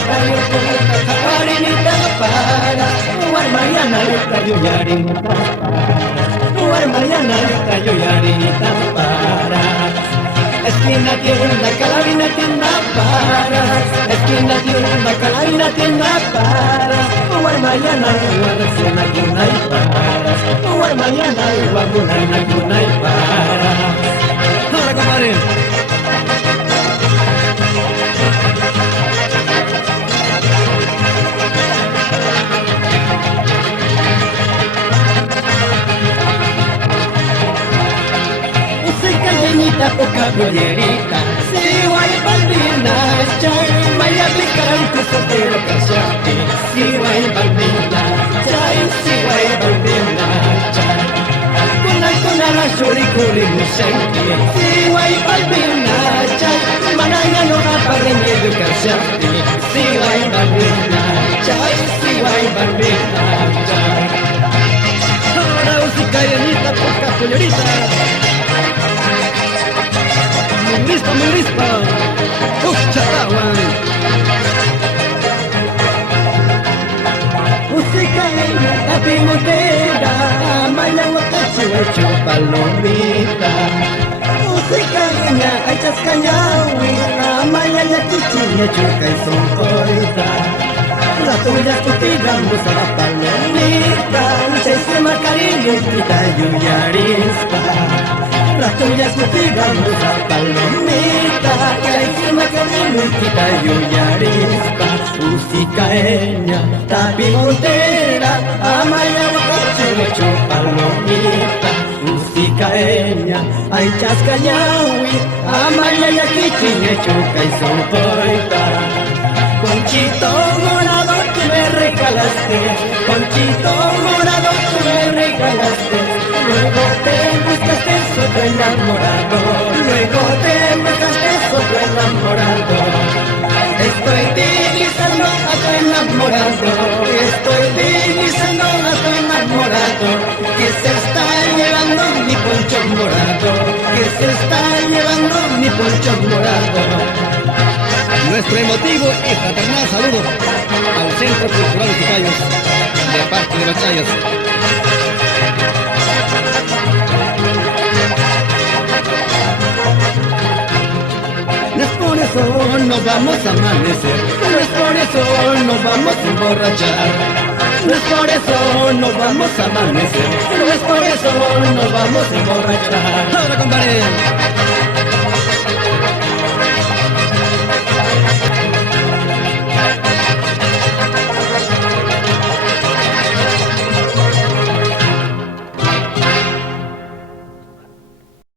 kayo pumunta sa parinita para War Mariana tayo yarinita para War Mariana tayo yarinita para Esquina tienda, calabina tienda para Esquina tienda, calabina tienda para War Mariana Guaracena kunay para War Mariana Guagunay kunay para Ahora compadre. Callenita, poca bollerita, si guay bambina, chay, vaya a aplicar tu soltero cachate, si guay bambina, chay, si guay bambina, chay. Kuna la churi kuri musenki, si guay bambina, chay, manaya no va para nieve cachate, si guay bambina, chay, si guay bambina, chay. Ahora si callenita, poca bollerita. Muy rispa, chatawan. Música la pimotera, mañana tacho palomita. Música hay chascañahuita, mañana chichiña chuca y soncorita. La tuya tiramos a la palomita, se me cariño y tayuyarispa. Las tuyas que tiramos a palomita, que la encima que me quita yuyarispa, musicaeña, tapigontera, amaya guacacho, palomita, musicaeña, ay chascañahui, amaya yaquichiñe, chuca y soncoita. Conchito morado tú me regalaste, Conchito morado tú me regalaste, luego te buscaste otro enamorado, luego te buscaste otro enamorado. Estoy divisando a tu enamorado, estoy divisando a tu enamorado, que se está llevando mi poncho morado, que se está llevando mi poncho morado. Nuestro emotivo y fraternal saludo al Centro Cultural Uticayos, de parte de los Chayos. No es por eso nos vamos a amanecer, no es por eso nos vamos a emborrachar, no es por eso nos vamos a amanecer, no es por eso nos vamos a emborrachar. Ahora compadre.